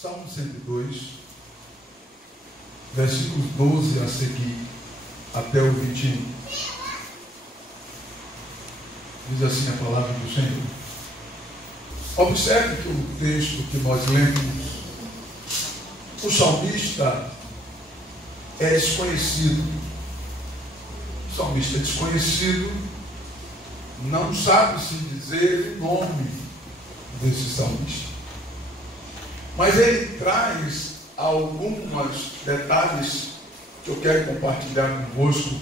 Salmo 102, versículos 12 a seguir, até o 21. Diz assim a palavra do Senhor. Observe que o texto que nós lemos, o salmista é desconhecido. O salmista é desconhecido, não sabe-se dizer o nome desse salmista. Mas ele traz alguns detalhes que eu quero compartilhar convosco,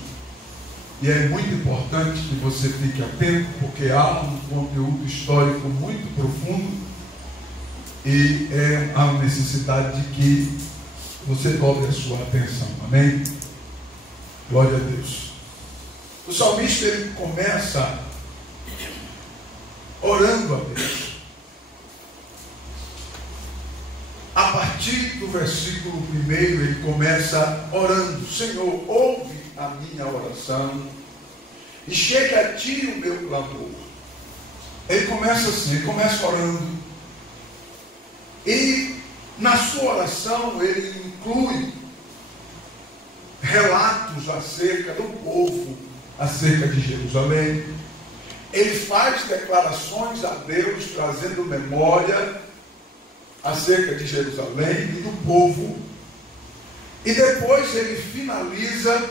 e é muito importante que você fique atento, porque há um conteúdo histórico muito profundo e há uma necessidade de que você dobre a sua atenção. Amém? Glória a Deus. O salmista, ele começa orando a Deus. A partir do versículo 1, ele começa orando: Senhor, ouve a minha oração e chega a ti o meu clamor. Ele começa assim, ele começa orando, e na sua oração ele inclui relatos acerca do povo, acerca de Jerusalém. Ele faz declarações a Deus, trazendo memória acerca de Jerusalém e do povo, e depois ele finaliza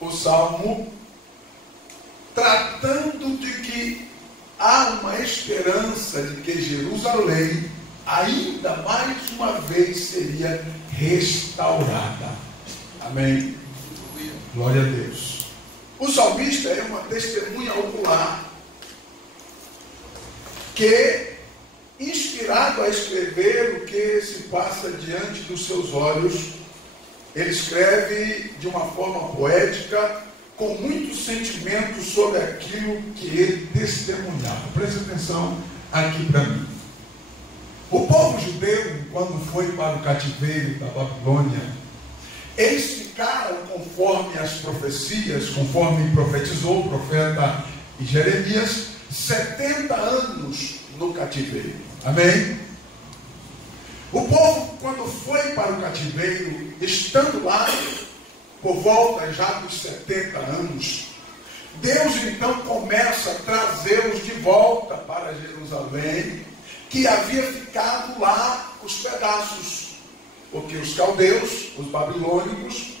o salmo tratando de que há uma esperança de que Jerusalém ainda mais uma vez seria restaurada. Amém? Glória a Deus. O salmista é uma testemunha ocular que, inspirado a escrever o que se passa diante dos seus olhos, ele escreve de uma forma poética, com muito sentimento sobre aquilo que ele testemunhava. Preste atenção aqui para mim. O povo judeu, quando foi para o cativeiro da Babilônia, eles ficaram, conforme as profecias, conforme profetizou o profeta Jeremias, 70 anos no cativeiro. Amém? O povo, quando foi para o cativeiro, estando lá por volta já dos 70 anos, Deus então começa a trazê-los de volta para Jerusalém, que havia ficado lá os pedaços, porque os caldeus, os babilônicos,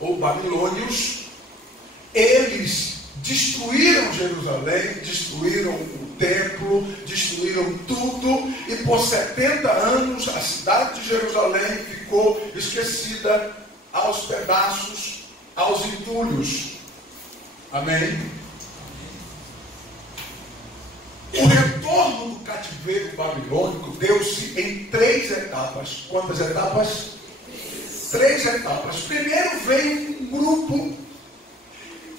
ou babilônios, eles destruíram Jerusalém, destruíram o templo, destruíram tudo, e por 70 anos a cidade de Jerusalém ficou esquecida, aos pedaços, aos entulhos. Amém? O retorno do cativeiro babilônico deu-se em 3 etapas. Quantas etapas? 3 etapas. Primeiro veio um grupo,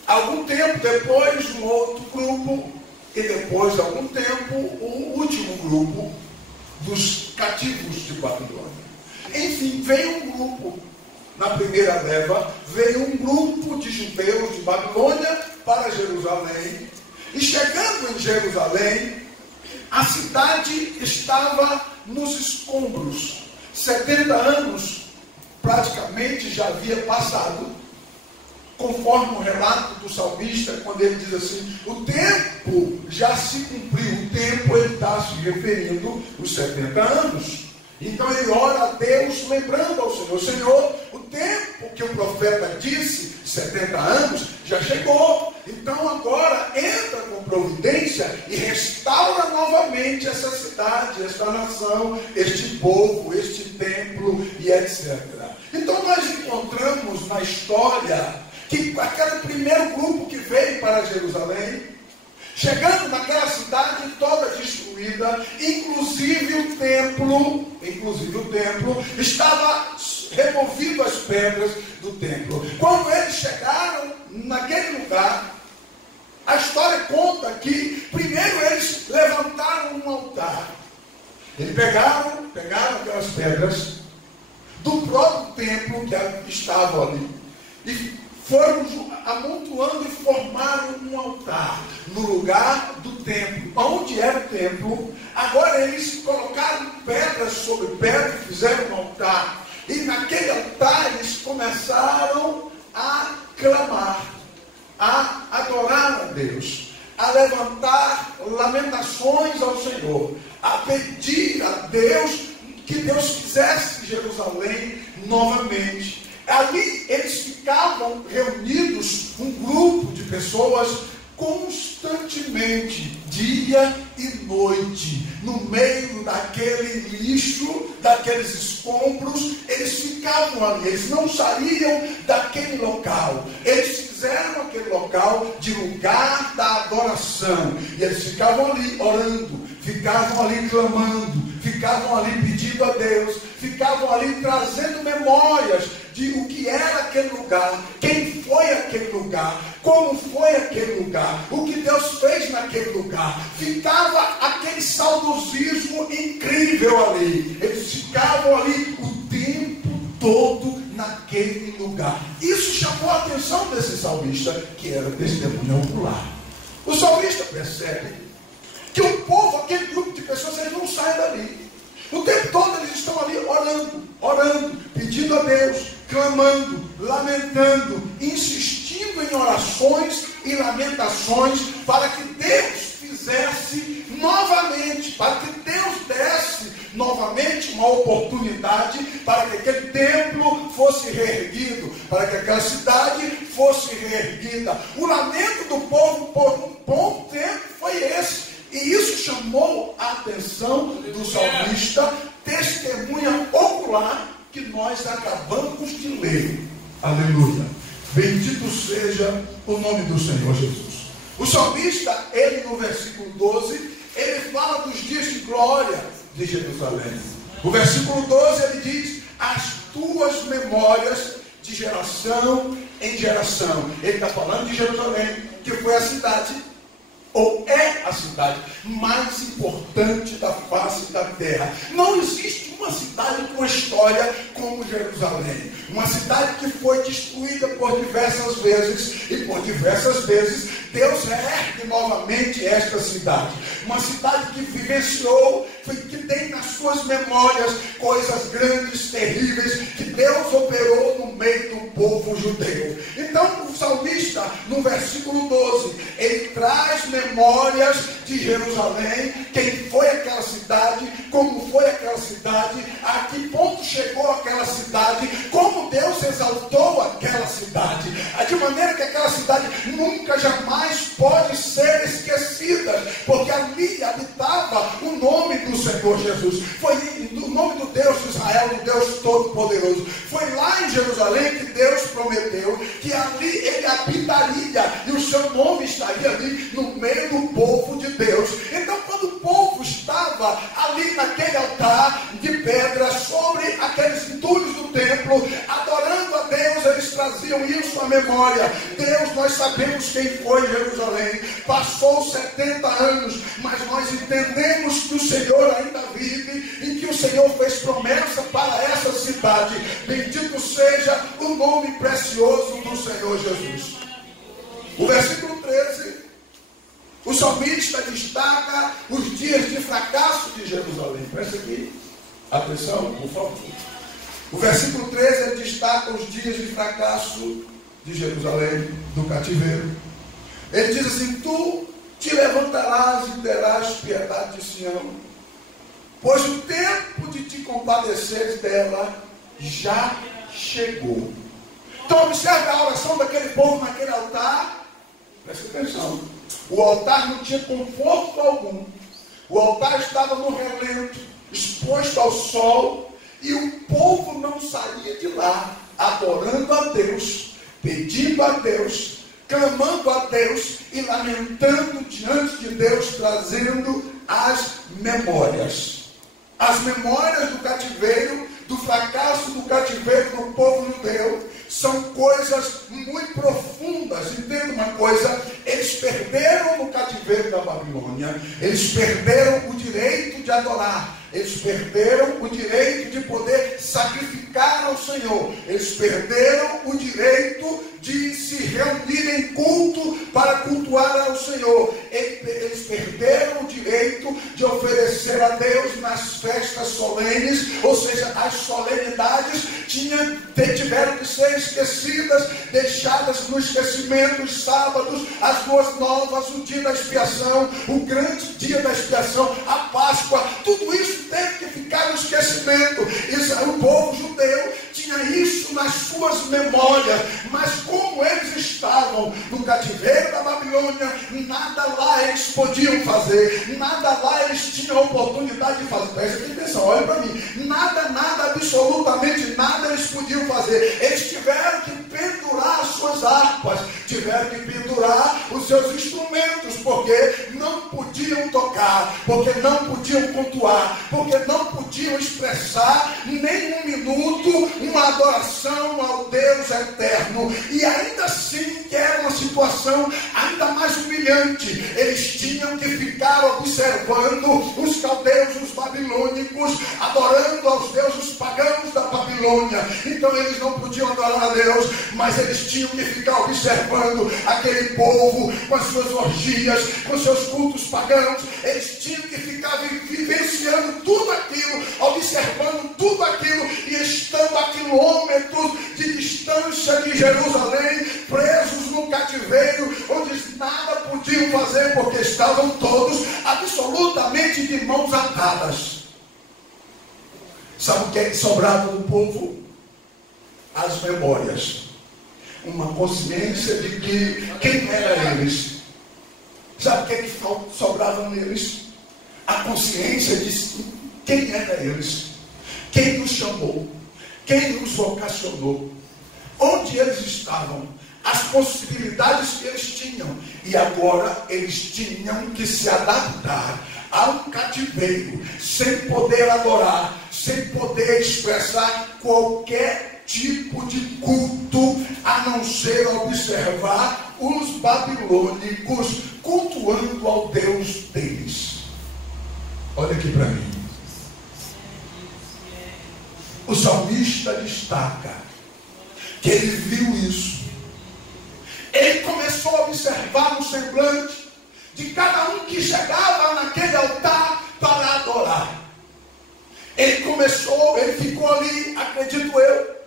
algum tempo depois um outro grupo, e depois de algum tempo o último grupo dos cativos de Babilônia. Enfim, veio um grupo. Na primeira leva, veio um grupo de judeus de Babilônia para Jerusalém. E chegando em Jerusalém, a cidade estava nos escombros. 70 anos praticamente já havia passado, conforme o relato do salmista, quando ele diz assim: o tempo já se cumpriu. O tempo, ele está se referindo aos 70 anos. Então ele ora a Deus, lembrando ao Senhor: Senhor, o tempo que o profeta disse, 70 anos, já chegou. Então agora entra com providência e restaura novamente essa cidade, esta nação, este povo, este templo e etc. Então nós encontramos na história que aquele primeiro grupo que veio para Jerusalém, chegando naquela cidade toda destruída, inclusive o templo estava removido, as pedras do templo. Quando eles chegaram naquele lugar, a história conta que primeiro eles levantaram um altar. Eles pegaram aquelas pedras do próprio templo que estava ali e foram amontoando e formaram um altar no lugar do templo. Onde era o templo, agora eles colocaram pedras sobre pedra e fizeram um altar. E naquele altar eles começaram a clamar, a adorar a Deus, a levantar lamentações ao Senhor, a pedir a Deus que Deus fizesse Jerusalém novamente. Ali eles ficavam reunidos, um grupo de pessoas, constantemente, dia e noite, no meio daquele lixo, daqueles escombros. Eles ficavam ali, eles não saíam daquele local. Eles fizeram aquele local de lugar da adoração, e eles ficavam ali orando, ficavam ali clamando, ficavam ali pedindo a Deus, ficavam ali trazendo memórias de o que era aquele lugar, quem foi aquele lugar, como foi aquele lugar, o que Deus fez naquele lugar. Ficava aquele saudosismo incrível ali. Eles ficavam ali o tempo todo naquele lugar. Isso chamou a atenção desse salmista, que era testemunha ocular. O salmista percebe que o povo, aquele grupo de pessoas, eles não saem dali. O tempo todo eles estão ali orando, pedindo a Deus, clamando, lamentando, insistindo em orações e lamentações para que Deus fizesse novamente, para que Deus desse novamente uma oportunidade para que aquele templo fosse reerguido, para que aquela cidade fosse reerguida. O lamento do povo por um bom tempo foi esse. E isso chamou a atenção do salmista, testemunha ocular, que nós acabamos de ler. Aleluia. Bendito seja o nome do Senhor Jesus. O salmista, ele no versículo 12, ele fala dos dias de glória de Jerusalém. O versículo 12 ele diz: as tuas memórias de geração em geração. Ele está falando de Jerusalém, que foi a cidade, ou é a cidade mais importante da face da terra. Não existe uma cidade com história como Jerusalém. Uma cidade que foi destruída por diversas vezes, e por diversas vezes Deus reergue novamente esta cidade. Uma cidade que vivenciou, que tem nas suas memórias coisas grandes, terríveis, que Deus operou no meio do povo judeu. Então o salmista, no versículo 12, ele traz memórias de Jerusalém, quem foi aquela cidade, como foi aquela cidade, a que ponto chegou aquela cidade, como Deus exaltou aquela cidade, de maneira que aquela cidade nunca jamais pode ser esquecida, porque ali habitava o nome do Senhor Jesus. Foi o nome do Deus de Israel, do Deus Todo-Poderoso. Foi lá em Jerusalém que Deus prometeu que ali ele habitaria, e o seu nome estaria ali no meio do povo de Deus. Então, quando o povo estava ali naquele altar de pedra, sobre aqueles entulhos do templo, adorando a Deus, eles traziam isso à memória. Deus, nós sabemos quem foi Jerusalém. Passou 70 anos, mas nós entendemos que o Senhor ainda vive e que o Senhor fez promessa para essa cidade. Bendito seja o nome precioso do Senhor Jesus. O versículo 13, o salmista destaca os dias de fracasso de Jerusalém. Presta aqui, atenção, por favor. O versículo 13, ele destaca os dias de fracasso de Jerusalém, do cativeiro. Ele diz assim: tu te levantarás e terás piedade de Sião, pois o tempo de te compadeceres dela já chegou. Então observe a oração daquele povo naquele altar. Presta atenção. O altar não tinha conforto algum. O altar estava no relento, exposto ao sol, e o povo não saía de lá, adorando a Deus, pedindo a Deus, clamando a Deus e lamentando diante de Deus, trazendo as memórias. As memórias do cativeiro, do fracasso do cativeiro do povo judeu, são coisas muito profundas. Entenda uma coisa: eles perderam no cativeiro da Babilônia, eles perderam o direito de de adorar. Eles perderam o direito de poder sacrificar ao Senhor. Eles perderam o direito de se reunir em culto para cultuar ao Senhor. Eles perderam o direito de oferecer a Deus nas festas solenes, ou seja, as solenidades tiveram que ser esquecidas, deixadas no esquecimento. Os sábados, as boas novas, o dia da expiação, o grande dia da expiação, a Páscoa, tudo isso teve que ficar no esquecimento. O povo judeu tinha isso nas suas memórias, mas como eles estavam no cativeiro da Babilônia, nada lá eles podiam fazer, nada lá eles tinham oportunidade de fazer. Presta atenção, olha para mim, nada, absolutamente nada eles podiam fazer. Eles tiveram que pendurar as suas harpas, tiveram que pendurar os seus instrumentos, porque não podiam tocar, porque não podiam pontuar, porque não podiam expressar nem um minuto uma adoração ao Deus eterno. E ainda assim que era uma situação ainda mais humilhante. Eles tinham que ficar observando os caldeus, os babilônicos, adorando aos deuses pagãos da Babilônia. Então eles não podiam adorar a Deus, mas eles tinham que ficar observando aquele povo com as suas orgias, com seus cultos pagãos. Eles tinham que ficar vivenciando tudo aquilo, observando tudo aquilo, e estando a quilômetros de distância de Jerusalém, presos no cativeiro, onde nada podiam fazer, porque estavam todos absolutamente de mãos atadas. Sabe o que é que sobrava do povo? As memórias, uma consciência de que quem era eles. Sabe o que é que sobrava neles? A consciência de quem era eles, quem nos chamou, quem nos vocacionou, onde eles estavam, as possibilidades que eles tinham. E agora eles tinham que se adaptar a um cativeiro, sem poder adorar, sem poder expressar qualquer tipo de culto, a não ser observar os babilônicos cultuando ao Deus deles. Olha aqui para mim. O salmista destaca que ele viu isso. Ele começou a observar no semblante de cada um que chegava naquele altar para adorar. Ele ficou ali, acredito eu,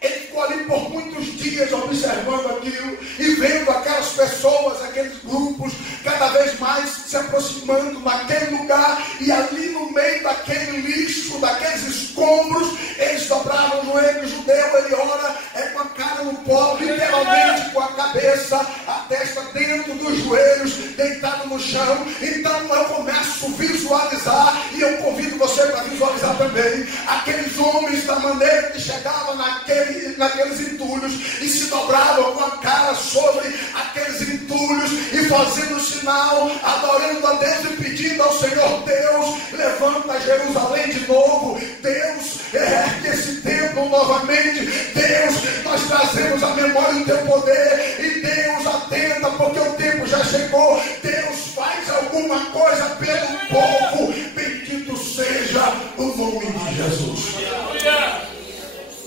ele ficou ali por muitos dias observando aquilo e vendo aquelas pessoas, aqueles grupos cada vez mais se aproximando naquele lugar, e ali no meio daquele lixo, daqueles escombros, eles dobravam o joelho. O judeu, ele ora com a cara no pó, literalmente com a cabeça, a testa dentro dos joelhos, deitado no chão. Então eu começo a visualizar, e eu convido você para visualizar também, aqueles homens da maneira que chegavam naqueles entulhos e se dobravam com a cara sobre aqueles entulhos e fazendo sinal, adorando a Deus e pedindo ao Senhor: Deus, levanta Jerusalém de novo, Deus, ergue esse templo novamente, Deus, nós trazemos a memória do teu poder, e Deus atenta, porque o tempo já chegou. Deus, faz alguma coisa pelo povo, bendito seja o nome de Jesus.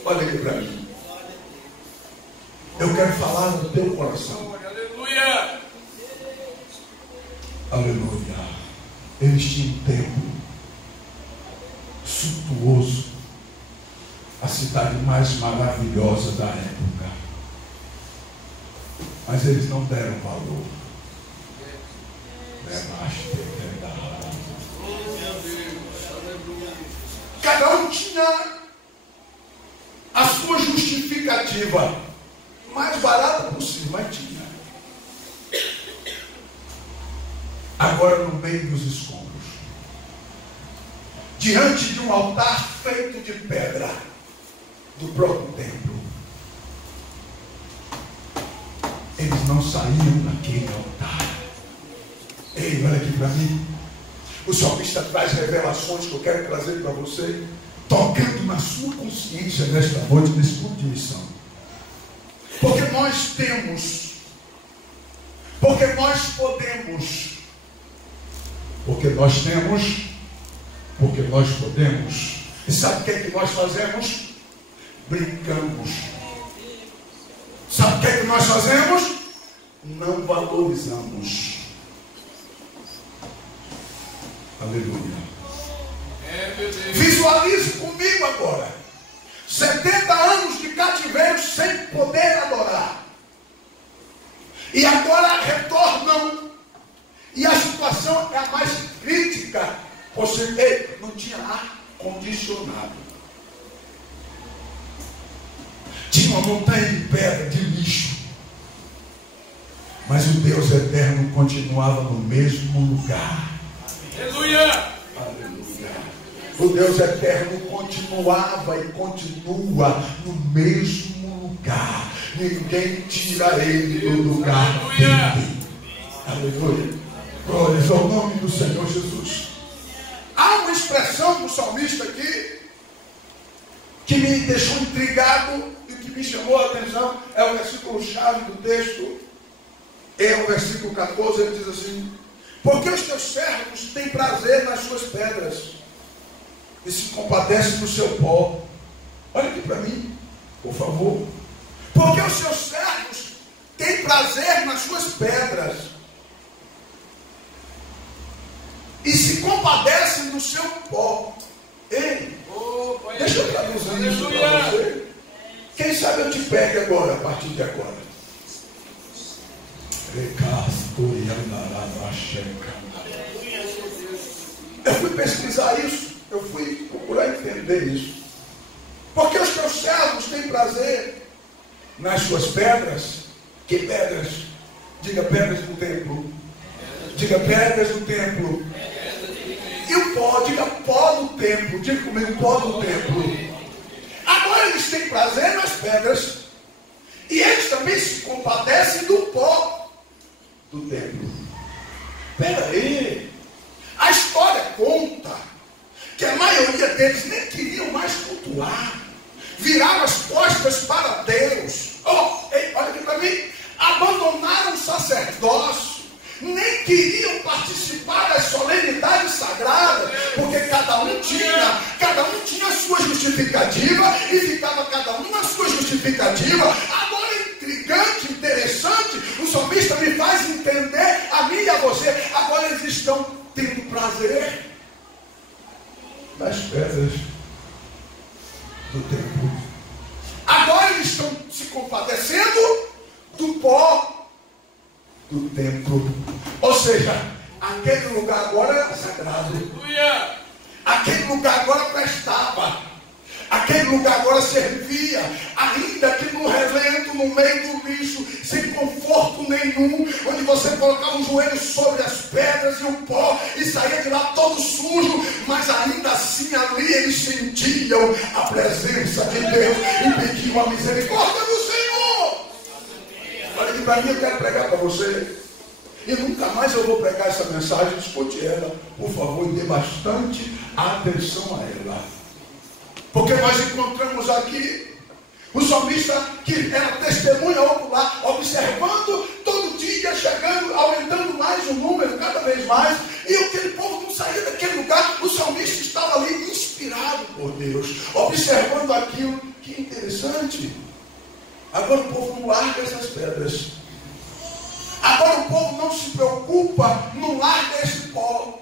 Olha aqui para mim. Eu quero falar no teu coração. Aleluia. Aleluia. Eles tinham um templo suntuoso, a cidade mais maravilhosa da época, mas eles não deram valor. Cada um tinha a sua justificativa, mais barata possível, mas tinha. Agora, no meio dos escombros, diante de um altar feito de pedra do próprio templo, eles não saíam daquele altar. Ei, olha aqui para mim. O salmista traz revelações que eu quero trazer para você, tocando na sua consciência nesta noite, nesse culto de missão. Porque nós temos, porque nós podemos, porque nós temos Porque nós podemos. E sabe o que é que nós fazemos? Brincamos. Sabe o que é que nós fazemos? Não valorizamos. Aleluia. Visualize comigo agora. 70 anos de cativeiro sem poder adorar. E agora retornam. E a situação é a mais crítica possível. Não tinha ar condicionado. Tinha uma montanha de pedra, de lixo. Mas o Deus eterno continuava no mesmo lugar. Aleluia! O Deus eterno continuava e continua no mesmo lugar. Ninguém tira ele do lugar dele. Aleluia. Glórias ao nome do Senhor Jesus. Há uma expressão do salmista aqui que me deixou intrigado e que me chamou a atenção. É o versículo-chave do texto. É o versículo 14. Ele diz assim: porque os teus servos têm prazer nas suas pedras e se compadecem do seu pó. Olha aqui para mim, por favor. Porque os seus servos têm prazer nas suas pedras e se compadecem do seu pó. Ei, deixa eu traduzir isso para você. Quem sabe eu te pegue agora, a partir de agora. Eu fui pesquisar isso. Eu fui procurar entender isso. Porque os teus servos têm prazer nas suas pedras. Que pedras? Diga pedras do templo. Diga pedras do templo. E o pó, diga pó do templo. Diga comigo, pó do templo. Agora eles têm prazer nas pedras. E eles também se compadecem do pó do templo. Espera aí. A história conta que a maioria deles nem queriam mais cultuar. Viraram as costas para Deus. Olha aqui para mim. Abandonaram o sacerdócio. Nem queriam participar das solenidades sagradas, porque cada um tinha a sua justificativa e ficava cada um na sua justificativa. Agora, intrigante, interessante, o salmista me faz entender, a mim e a você, agora eles estão tendo prazer nas pedras do templo. Agora eles estão se compadecendo do pó do templo. Ou seja, aquele lugar agora era sagrado. Aquele lugar agora prestava. Aquele lugar agora servia. Ainda que no relento, no meio do lixo, sem conforto nenhum, onde você colocava os joelhos sobre as pedras e o pó e saía de lá todo sujo, mas ainda assim ali eles sentiam a presença de Deus e pediam a misericórdia do Senhor. Olha aqui para mim, eu quero pregar para você. E nunca mais eu vou pregar essa mensagem. Escute ela, por favor, e dê bastante atenção a ela. Porque nós encontramos aqui o salmista que era testemunha ocular, observando todo dia, chegando, aumentando mais o número, cada vez mais. E aquele povo não saía daquele lugar. O salmista estava ali inspirado por Deus, observando aquilo. Que interessante. Agora o povo não larga essas pedras. Agora o povo não se preocupa, não larga esse pó.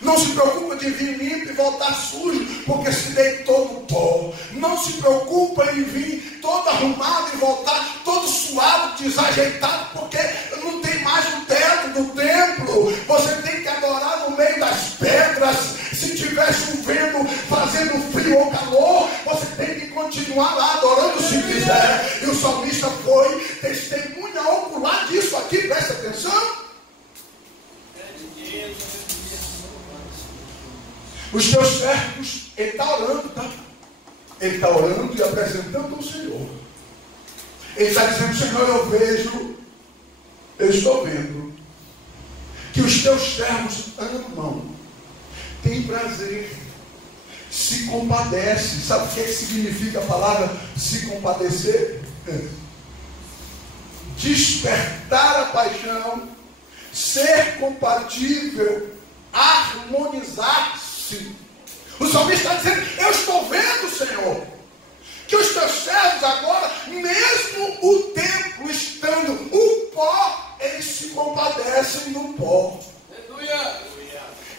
Não se preocupa de vir limpo e voltar sujo, porque se deitou no pó. Não se preocupa em vir todo arrumado e voltar todo suado, desajeitado, porque não tem mais o teto do templo. Você tem que adorar no meio das pedras. Se estiver chovendo, fazendo frio ou calor, você tem que continuar lá adorando se quiser. E o salmista foi testemunha ocular disso aqui, presta atenção. Os teus servos, ele está orando, tá? Ele está orando e apresentando ao Senhor. Ele está dizendo: Senhor, eu estou vendo que os teus servos amam, têm prazer, se compadecem. Sabe o que significa a palavra se compadecer? Despertar a paixão, ser compatível, harmonizar-se. salmista está dizendo: eu estou vendo, Senhor, que os teus servos agora, mesmo o templo estando o pó, eles se compadecem do pó.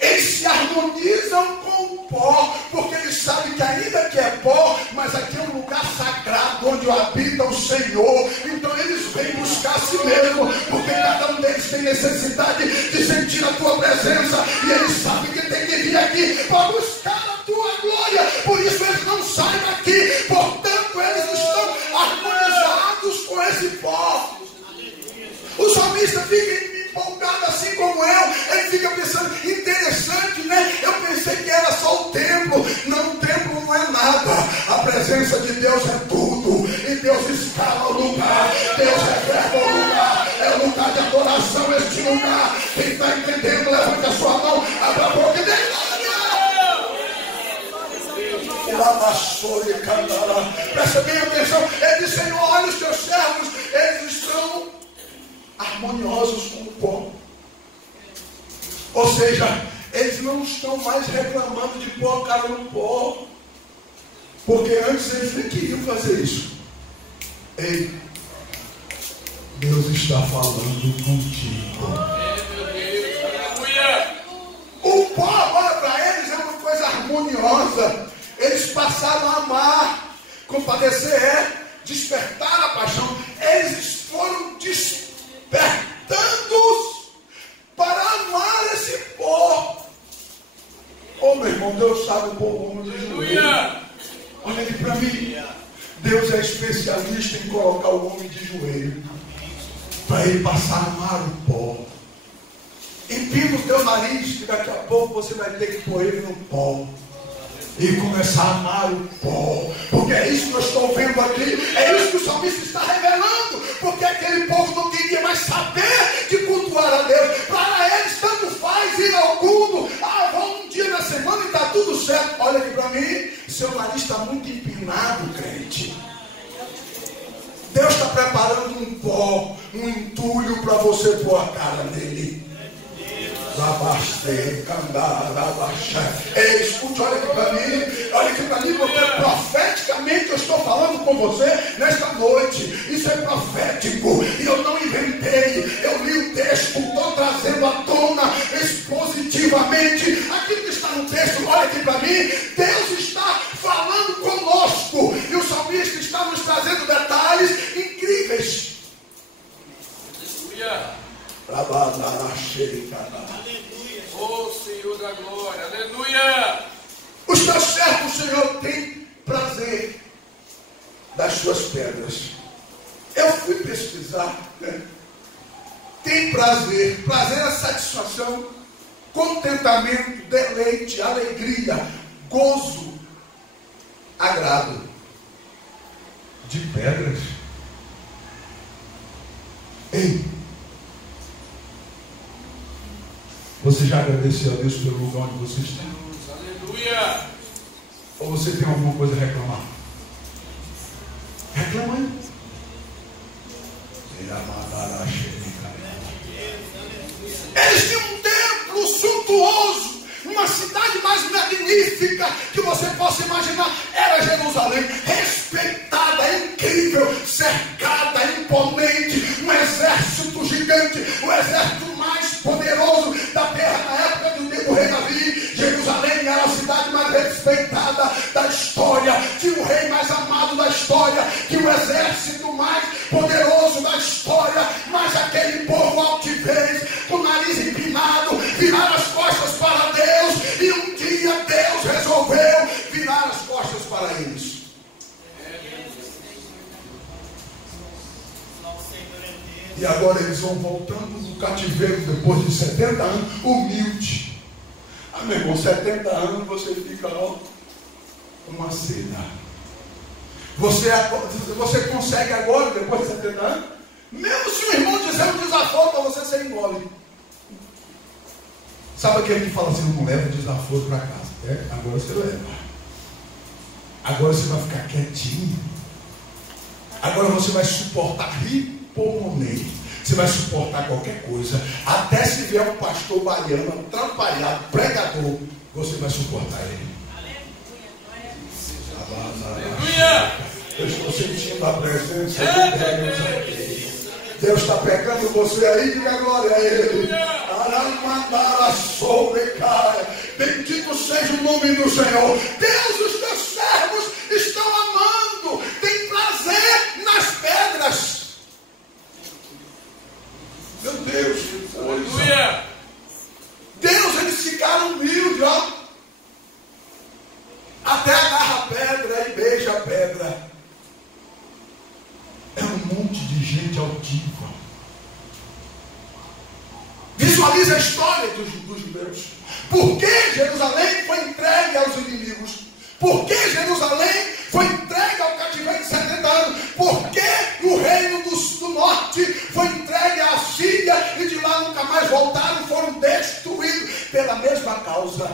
Eles se harmonizam com o pó, porque eles sabem que ainda que é pó, mas aqui é um lugar sagrado onde habita o Senhor. Então eles vêm buscar a si mesmo, porque cada um deles tem necessidade de sentir a tua presença, e eles sabem que tem que vir aqui para buscar a tua glória. Por isso eles não saem daqui, portanto eles estão harmonizados com esse pó. O salmista fica empolgado assim como eu. Ele fica pensando: interessante, né? Eu pensei que era só o templo. Não, o templo não é nada. A presença de Deus é tudo. E Deus escala o lugar. Deus reserva o lugar. É o lugar de adoração este lugar. Quem está entendendo, levante a sua mão, abra a boca e dê glória. Presta bem atenção. Ele diz: Senhor, olha os teus servos, eles estão harmoniosos com o pó. Ou seja, eles não estão mais reclamando de pôr a cara no pó, porque antes eles nem queriam fazer isso. Ei, Deus está falando contigo. O pó agora para eles é uma coisa harmoniosa. Eles passaram a amar. Compadecer é despertar a paixão. Eles foram despertando para amar esse pó. Oh, meu irmão, Deus sabe pôr o homem de joelho. Olha aqui para mim. Deus é especialista em colocar o homem de joelho para ele passar a amar o pó. Empina o teu nariz, que daqui a pouco você vai ter que pôr ele no pó e começar a amar o pó, porque é isso que eu estou vendo aqui, é isso que o salmista está revelando, porque aquele povo não queria mais saber de cultuar a Deus. Para eles tanto faz ir ao culto, vão um dia na semana e está tudo certo. Olha aqui para mim, seu nariz está muito empinado, crente. Deus está preparando um pó, um entulho para você pôr a cara nele. Escute, olha aqui para mim, porque profeticamente eu estou falando com você nesta noite. Isso é profético, e eu não inventei. Eu li o texto, estou trazendo à tona expositivamente aquilo que está no texto. Olha aqui para mim, Deus está falando conosco, e o salmista está nos trazendo detalhes incríveis. Oh, Senhor da glória, aleluia! Os teus servos, Senhor, têm prazer das suas pedras. Eu fui pesquisar, né? Tem prazer. Prazer é satisfação, contentamento, deleite, alegria, gozo, agrado. De pedras. Ei, você já agradeceu a Deus pelo lugar onde você está? Aleluia! Ou você tem alguma coisa a reclamar? Reclama aí. Eles tinham um templo suntuoso, uma cidade mais magnífica que você possa imaginar. Era Jerusalém, respeitada, incrível, cercada, imponente, um exército gigante, o exército mais poderoso da terra na época do rei Davi. Jerusalém era a cidade mais respeitada da história, tinha o rei mais amado da história, tinha o exército mais poderoso da história, mas aquele povo altivez, com o nariz empinado, viraram as costas para Deus, e um dia Deus resolveu virar as costas para eles. E agora eles vão voltando do cativeiro depois de 70 anos, humilde. Meu irmão, 70 anos você fica, ó, uma seda. Você consegue agora, depois de 70 anos, mesmo se o irmão dizer um desaforo para você engole. Sabe aquele que fala assim: não leva o desaforo para casa? Agora você leva. Agora você vai ficar quietinho. Agora você vai suportar ripomonê. Você vai suportar qualquer coisa. Até se vier um pastor baiano, atrapalhado, pregador, você vai suportar ele. Aleluia. Eu estou sentindo a presença de Deus aqui. Deus está pegando você aí, diga glória a Ele. Bendito seja o nome do Senhor. Deus, os teus servos estão amando, tem prazer nas pedras. Meu Deus, que coisa. Deus, eles ficaram humildes, ó. Até agarra a pedra e beija a pedra. É um monte de gente altiva. Visualiza a história dos judeus. Por que Jerusalém foi entregue aos inimigos? Por que Jerusalém foi entregue ao cativeiro de 70 anos? Por que o reino do norte foi entregue à Síria e de lá nunca mais voltaram? Foram destruídos pela mesma causa,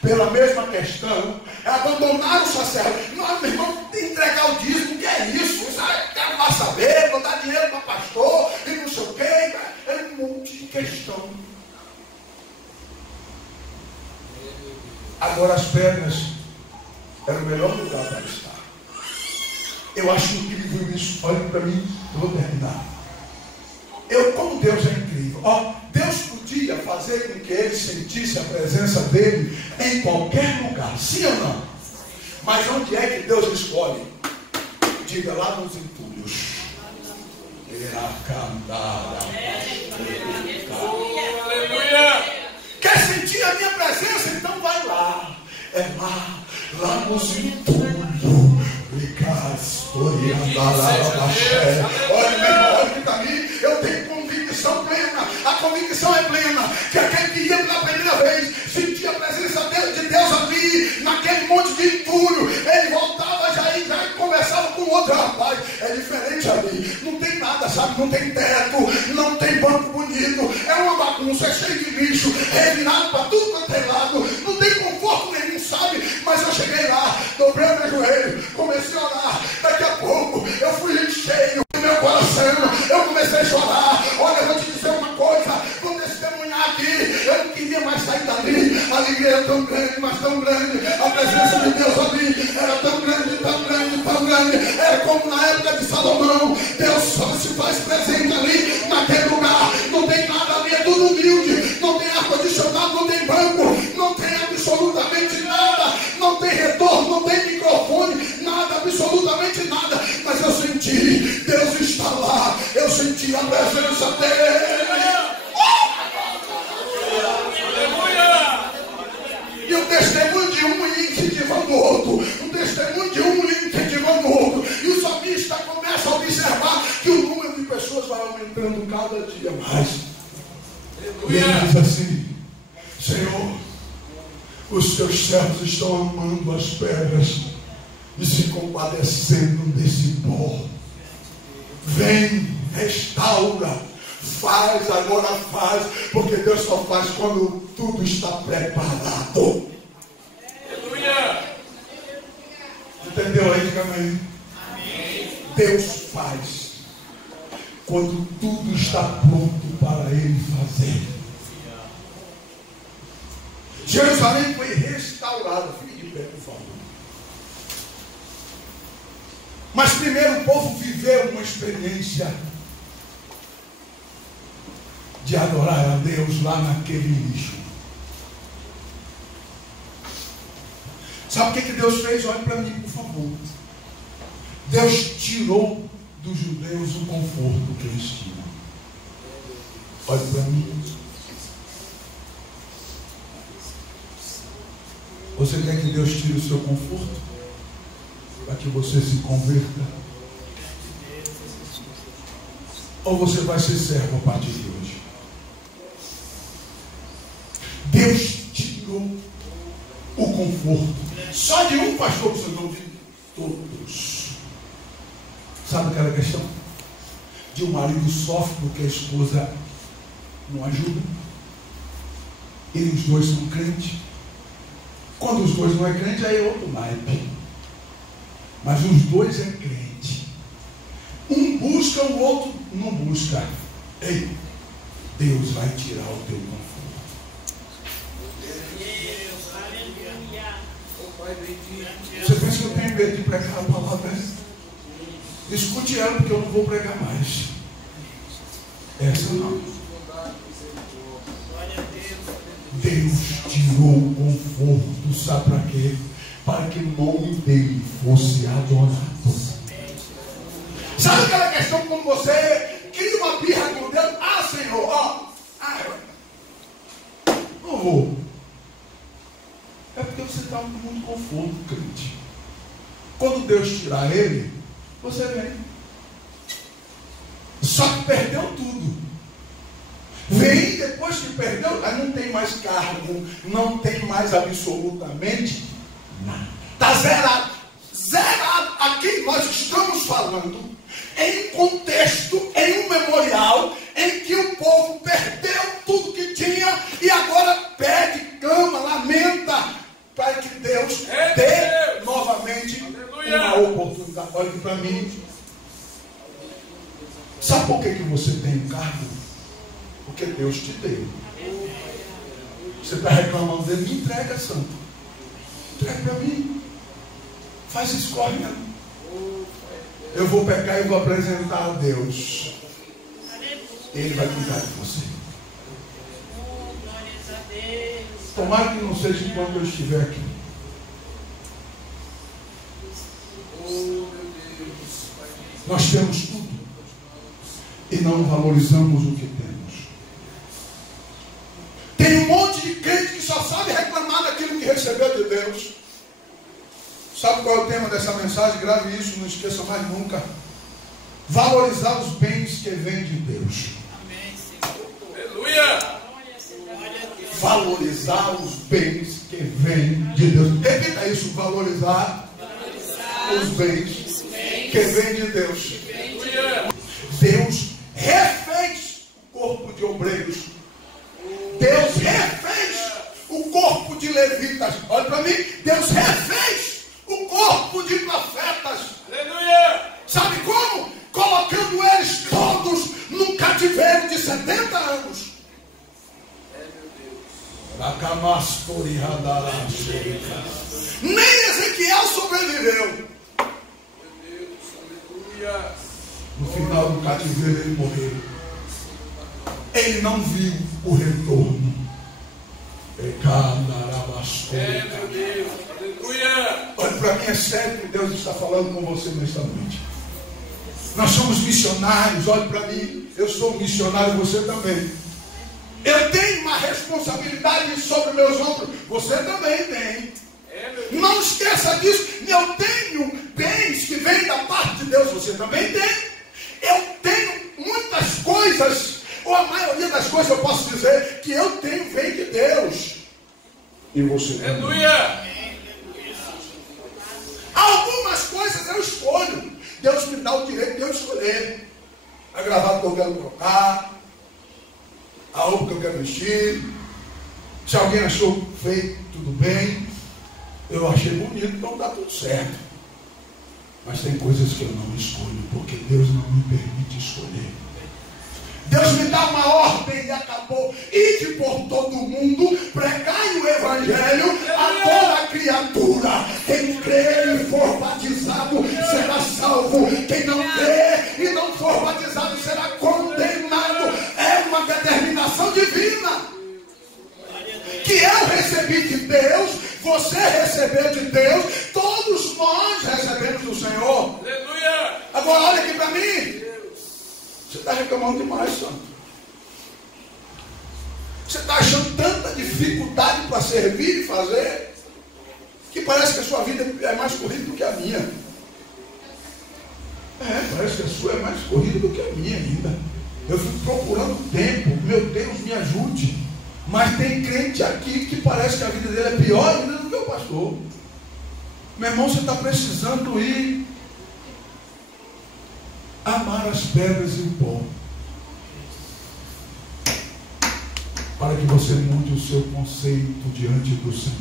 pela mesma questão. Abandonaram o sacerdote. Não, meu irmão, entregar o dízimo, o que é isso? Quero lá saber, vou dar dinheiro para pastor e não sei o quê. É um monte de questão. Agora as pedras era o melhor lugar para estar. Eu acho incrível isso. Olha para mim, eu vou terminar. Como Deus é incrível. Deus podia fazer com que ele sentisse a presença dele em qualquer lugar, sim ou não? Mas onde é que Deus escolhe? Diga, lá nos entulhos. Aleluia. Quer sentir a minha presença? Então vai lá. É lá nos entulhos. Olha, meu irmão, olha que está ali. Eu tenho convicção plena. A convicção é plena. Que aquele que ia pela primeira vez sentia a presença de Deus ali, naquele monte de entulho. Ele voltava já conversava com outro rapaz. É diferente ali. Não tem nada, sabe? Não tem teto, não tem banco bonito. É uma bagunça, é cheio de lixo, revirado para tudo quanto é lado. Não tem conforto nenhum, sabe? Mas eu cheguei lá, dobrei o meu joelho, comecei a orar. Daqui a pouco eu fui cheio do meu coração. Eu comecei a chorar. Olha, eu vou te dizer uma coisa, vou testemunhar aqui. Eu não queria mais sair dali. A alegria era tão grande, mas tão grande. A presença de Deus ali era tão grande, tão grande, tão grande. Era como na época de Salomão. Deus só se faz presente ali, naquele lugar. Não tem nada ali, é tudo humilde. Não tem ar-condicionado, não tem banco, não tem absolutamente nada. Não tem retorno, não tem microfone, nada, absolutamente nada. Mas eu senti, Deus está lá. Eu senti a presença dele. E o testemunho de um incentivando o outro. O testemunho de um incentivando o outro. E o salmista começa a observar que o número de pessoas vai aumentando cada dia mais. E ele diz assim: Senhor, os teus servos estão amando as pedras e se compadecendo desse pó. Vem, restaura, faz, agora faz, porque Deus só faz quando tudo está preparado. Aleluia. Entendeu aí? Diga aí. Deus faz quando tudo está pronto para Ele fazer. Jerusalém foi restaurada. Fique de pé, por favor. Mas primeiro o povo viveu uma experiência de adorar a Deus lá naquele lixo. Sabe o que Deus fez? Olhe para mim, por favor. Deus tirou dos judeus o conforto que eles tinham. Olhe para mim. Você quer que Deus tire o seu conforto? Para que você se converta? Ou você vai ser servo a partir de hoje? Deus tirou o conforto. Só de um pastor precisou de todos. Sabe aquela questão? De um marido sofre porque a esposa não ajuda. E os dois são crentes. Quando os dois não é crente, aí é outro naipe. Mas os dois é crente. Um busca, o outro não busca. Ei, Deus vai tirar o teu conforto. Você pensa que eu tenho medo de pregar a palavra? Escute ela, porque eu não vou pregar mais. Essa não. Deus tirou o conforto, sabe para quê? Para que o nome dele fosse adorado. Sabe aquela questão quando você cria uma birra com Deus? Ah, Senhor, não vou. É porque você está com muito conforto, crente. Quando Deus tirar ele, você vem. Só que perdeu tudo. Vem, depois que perdeu, aí não tem mais cargo, não tem mais absolutamente nada. Está zerado. Zerado. Aqui nós estamos falando em contexto, em um memorial, em que o povo perdeu tudo que tinha e agora pede, clama, lamenta, para que Deus dê novamente uma oportunidade. Olha aqui para mim. Sabe por que você tem um cargo? Porque Deus te deu. Você está reclamando dele, me entrega, santo. Entrega para mim. Faz isso correndo. Eu vou pegar e vou apresentar a Deus. Ele vai cuidar de você. Tomara que não seja enquanto eu estiver aqui. Nós temos tudo e não valorizamos o que temos. Tem um monte de crente que só sabe reclamar daquilo que recebeu de Deus. Sabe qual é o tema dessa mensagem? Grave isso, não esqueça mais nunca. Valorizar os bens que vêm de Deus. Amém, Senhor. Aleluia! Valorizar os bens que vêm de Deus. Repita isso, valorizar os bens que vêm de Deus. Deus refez o corpo de obreiros. Deus refez o corpo de levitas. Olha para mim, Deus refez o corpo de profetas. Aleluia! Sabe como? Colocando eles todos num cativeiro de 70 anos. Nem Ezequiel sobreviveu. No final do cativeiro ele morreu. Ele não viu o retorno. Olha, para mim é sério que Deus está falando com você nesta noite. Nós somos missionários. Olha para mim, eu sou um missionário, você também. Eu tenho uma responsabilidade sobre meus ombros. Você também tem. Não esqueça disso. Eu tenho bens que vêm da parte de Deus. Você também tem. Eu tenho muitas coisas, ou a maioria das coisas eu posso dizer que eu tenho vem de Deus. E você também. Aleluia! Algumas coisas eu escolho. Deus me dá o direito de eu escolher. A gravata que eu quero colocar, a roupa que eu quero vestir. Se alguém achou feio, tudo bem. Eu achei bonito, então dá tudo certo. Mas tem coisas que eu não escolho, porque Deus não me permite escolher. Deus me dá uma ordem e acabou. Ide por todo mundo, pregai o evangelho a toda criatura. Quem crê e for batizado será salvo. Quem não crê e não for batizado será condenado. É uma determinação divina que eu recebi de Deus, você recebeu de Deus, todos nós recebemos do Senhor. Aleluia! Agora olha aqui para mim. Você está reclamando demais, santo. Você está achando tanta dificuldade para servir e fazer, que parece que a sua vida é mais corrida do que a minha. Parece que a sua é mais corrida do que a minha ainda. Eu fico procurando tempo. Meu Deus, me ajude. Mas tem crente aqui que parece que a vida dele é pior ainda do que o pastor. Meu irmão, você está precisando ir amar as pedras e o pó, para que você mude o seu conceito diante do Senhor.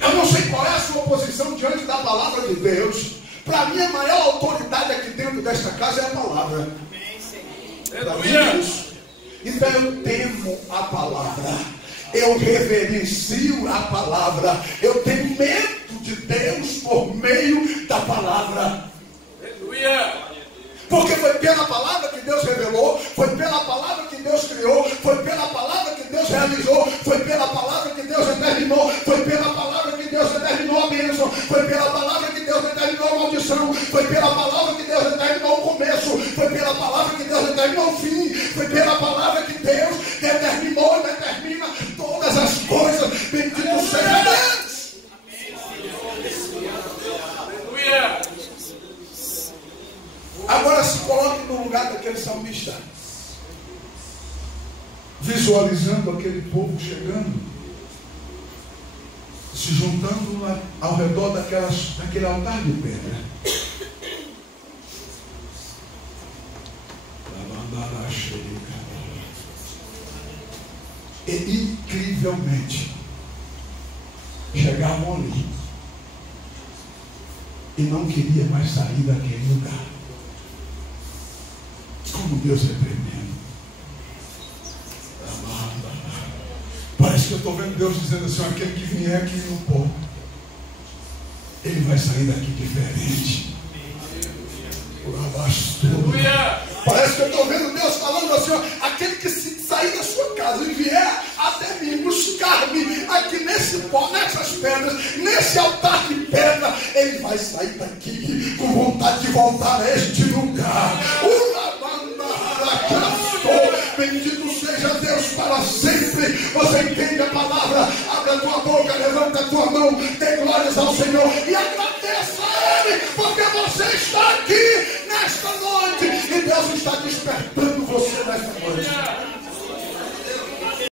Eu não sei qual é a sua posição diante da palavra de Deus. Para mim, a maior autoridade aqui dentro desta casa é a palavra. Para mim, então eu temo a palavra. Eu reverencio a palavra. Eu tenho medo de Deus por meio da palavra. Aleluia. Porque foi pela palavra que Deus revelou, foi pela palavra que Deus criou, foi pela palavra que Deus realizou, foi pela palavra que Deus determinou, foi pela palavra que Deus determinou a bênção, foi pela palavra que Deus determinou a maldição, foi pela palavra que Deus determinou o começo, foi pela palavra que Deus determinou o fim, foi pela palavra que Deus determinou e determina todas as coisas. Bendito seja Deus. Aleluia. Agora se coloque no lugar daquele salmista, visualizando aquele povo chegando, se juntando ao redor daquele altar de pedra. E incrivelmente chegavam ali e não queria mais sair daquele lugar. Como Deus é tremendo. Parece que eu estou vendo Deus dizendo assim: aquele que vier aqui no pó, ele vai sair daqui diferente. Parece que eu estou vendo Deus falando assim: aquele que sair da sua casa e vier até mim, buscar-me aqui nesse pó, nessas pedras, nesse altar de pedra, ele vai sair daqui com vontade de voltar a este lugar. Bendito seja Deus para sempre. Você entende a palavra? Abre a tua boca, levanta a tua mão, dê glórias ao Senhor e agradeça.